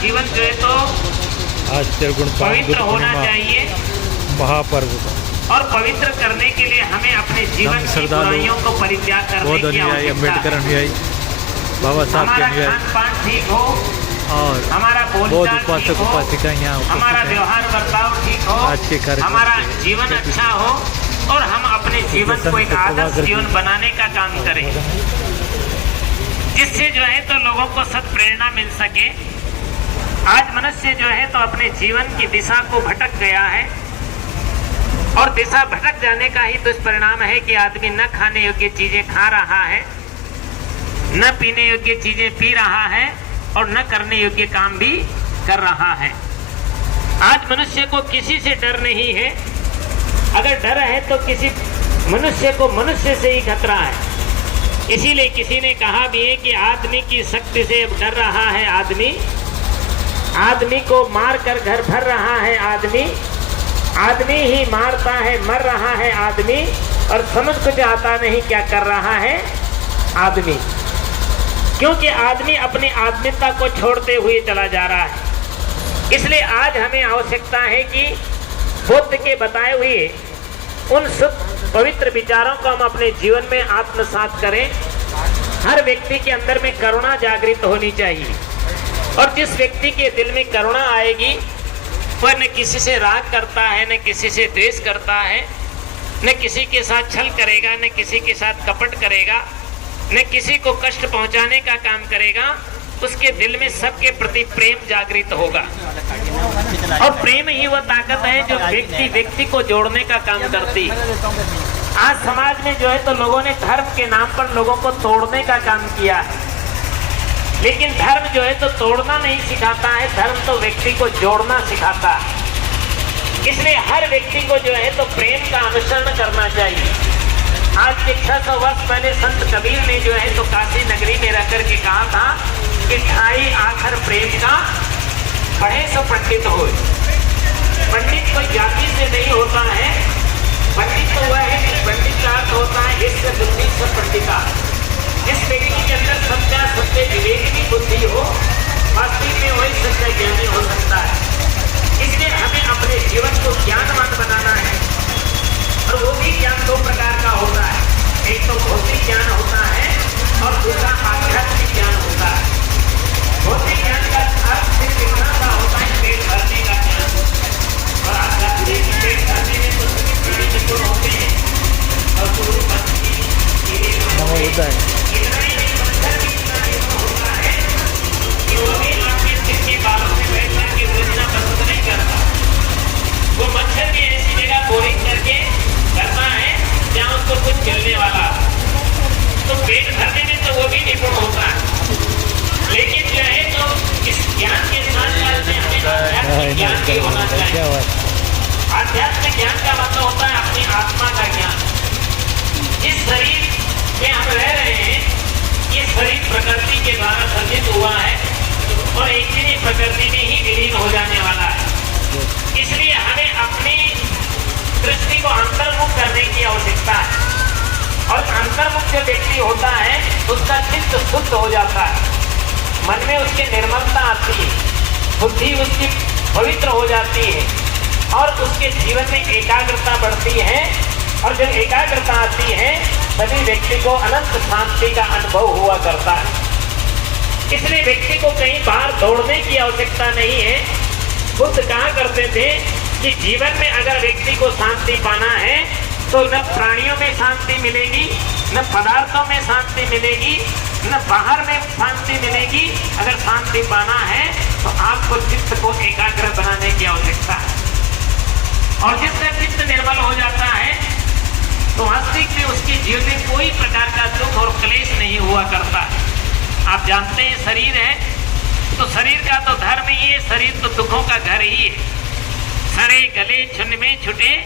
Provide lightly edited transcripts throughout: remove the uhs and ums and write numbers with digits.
जीवन जो है तो आज त्रिगुण पवित्र होना चाहिए। महापर्व और पवित्र करने के लिए हमें अपने जीवन की बुराइयों को परित्याग करने की आवश्यकता अम्बेडकर अनुयायी बाबा साहब के हमारा अनुयायी खान पान ठीक हो और हमारा बौद्ध बोलचाल ठीक उपासक हो, उपासिका यहाँ हमारा व्यवहार बर्ताव ठीक हो, आज के कार्यक्रम हमारा जीवन अच्छा हो और हम अपने जीवन को एक आदर्श जीवन बनाने का काम करें, जिससे जो है तो लोगों को सत प्रेरणा मिल सके। आज मनुष्य जो है तो अपने जीवन की दिशा को भटक गया है और दिशा भटक जाने का ही दुष्परिणाम है कि आदमी न खाने योग्य चीजें खा रहा है, न पीने योग्य चीजें पी रहा है और न करने योग्य काम भी कर रहा है। आज मनुष्य को किसी से डर नहीं है, अगर डर है तो किसी मनुष्य को मनुष्य से ही खतरा है। इसीलिए किसी ने कहा भी है कि आदमी की शक्ति से अब डर रहा है आदमी को मार कर घर भर रहा है आदमी ही मारता है मर रहा है आदमी, और समझ कुछ आता नहीं क्या कर रहा है आदमी, क्योंकि आदमी अपनी आत्मीयता को छोड़ते हुए चला जा रहा है। इसलिए आज हमें आवश्यकता है कि बुद्ध के बताए हुए उन शुद्ध पवित्र विचारों को हम अपने जीवन में आत्मसात करें। हर व्यक्ति के अंदर में करुणा जागृत होनी चाहिए, और जिस व्यक्ति के दिल में करुणा आएगी वह न किसी से राग करता है, न किसी से द्वेष करता है, न किसी के साथ छल करेगा, न किसी के साथ कपट करेगा, न किसी को कष्ट पहुंचाने का काम करेगा। उसके दिल में सबके प्रति प्रेम जागृत होगा, और प्रेम ही वह ताकत है जो व्यक्ति को जोड़ने का काम करती है। आज समाज में जो है तो लोगों ने धर्म के नाम पर लोगों को तोड़ने का काम किया है, लेकिन धर्म जो है तो तोड़ना नहीं सिखाता है, धर्म तो व्यक्ति को जोड़ना सिखाता है। इसलिए हर व्यक्ति को जो है तो प्रेम का अनुसरण करना चाहिए। आज के 600 वर्ष पहले संत कबीर ने जो है तो काशी नगरी में रह करके कहा था कि ढाई आखर प्रेम का पढ़े सो पंडित हो। पंडित कोई जाति से नहीं होता है, पंडित तो वह है कि पंडित का अर्थ होता है इससे बुद्धि से पंडिता। जिस व्यक्ति के अंदर सत्य विवेक की बुद्धि हो, वास्तविक में वही सच्चा ज्ञानी हो सकता है। इसलिए हमें अपने जीवन को ज्ञानवान बनाना है, और वो भी ज्ञान दो प्रकार का होता है, एक तो भौतिक ज्ञान होता है और दूसरा आध्यात्मिक ज्ञान होता है। भौतिक ज्ञान का अर्थ सिर्फ इतना सा होता है पेट भरने का ज्ञान, और आध्यात्मिक पेट भरने में तो सभी प्राणी चतुर होते हैं और पूरी भक्ति होता है। इतना ही नहीं, मच्छर भी इतना होता है कि वो भी आपके सिर के बालों में बैठ करके बुझना पसंद नहीं करता। वो मच्छर भी ऐसी जगह बोरिंग करके करता है जहाँ उसको कुछ मिलने वाला, तो पेट भरने में तो वो भी निपुण होता है। लेकिन जो है तो इस ज्ञान के साथ साथ में हमें आध्यात्मिक ज्ञान भी होना चाहिए। आध्यात्मिक ज्ञान का मतलब होता है अपनी आत्मा का ज्ञान। इस शरीर में हम रह रहे हैं, ये शरीर प्रकृति के द्वारा सर्जित हुआ है और एक दिन ये प्रकृति में ही विलीन हो जाने वाला है। इसलिए हमें अपनी दृष्टि को अंतर्मुख करने की आवश्यकता है, और अंतर्मुख जो व्यक्ति होता है उसका चित्त शुद्ध हो जाता है, मन में उसकी निर्मलता आती है, बुद्धि उसकी पवित्र हो जाती है, और उसके जीवन में एकाग्रता बढ़ती है, और जब एकाग्रता आती है तभी व्यक्ति को अनंत शांति का अनुभव हुआ करता है। इसलिए व्यक्ति को कहीं बाहर दौड़ने की आवश्यकता नहीं है। बुद्ध कहा करते थे कि जीवन में अगर व्यक्ति को शांति पाना है तो न प्राणियों में शांति मिलेगी, न पदार्थों में शांति मिलेगी, न बाहर में शांति मिलेगी। अगर शांति पाना है तो आपको चित्त को एकाग्र बनाने की आवश्यकता है, और जिससे चित्त निर्मल हो जाता है तो वास्तविक में उसके जीवन में कोई प्रकार का दुख और क्लेश नहीं हुआ करता। आप जानते हैं शरीर है तो शरीर का तो धर्म ही है, शरीर तो दुखों का घर ही है। सरे गले छुन में छुटे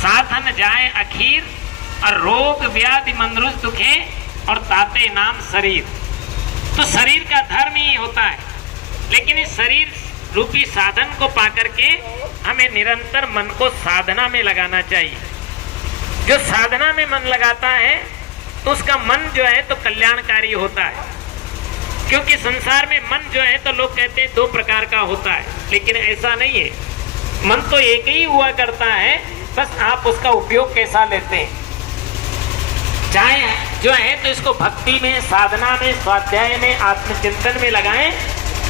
साधन जाए अखीर, और रोग व्याधि मंदरुस दुखे और ताते नाम शरीर। तो शरीर का धर्म ही होता है, लेकिन इस शरीर रूपी साधन को पाकर के हमें निरंतर मन को साधना में लगाना चाहिए। जो साधना में मन लगाता है तो उसका मन जो है तो कल्याणकारी होता है। क्योंकि संसार में मन जो है तो लोग कहते हैं 2 प्रकार का होता है, लेकिन ऐसा नहीं है। मन तो एक ही हुआ करता है, बस आप उसका उपयोग कैसा लेते हैं। चाहे जो है तो इसको भक्ति में, साधना में, स्वाध्याय में, आत्मचिंतन में लगाएं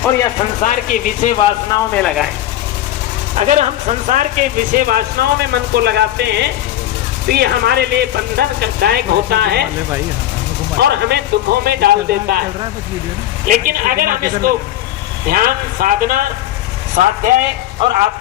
और या संसार की विषय वासनाओं में लगाएं। अगर हम संसार के विषय वासनाओं में मन को लगाते हैं तो ये हमारे लिए बंधनदायक होता है और हमें दुखों में डाल देता है। लेकिन अगर हम इसको ध्यान, साधना, स्वाध्याय और आत्म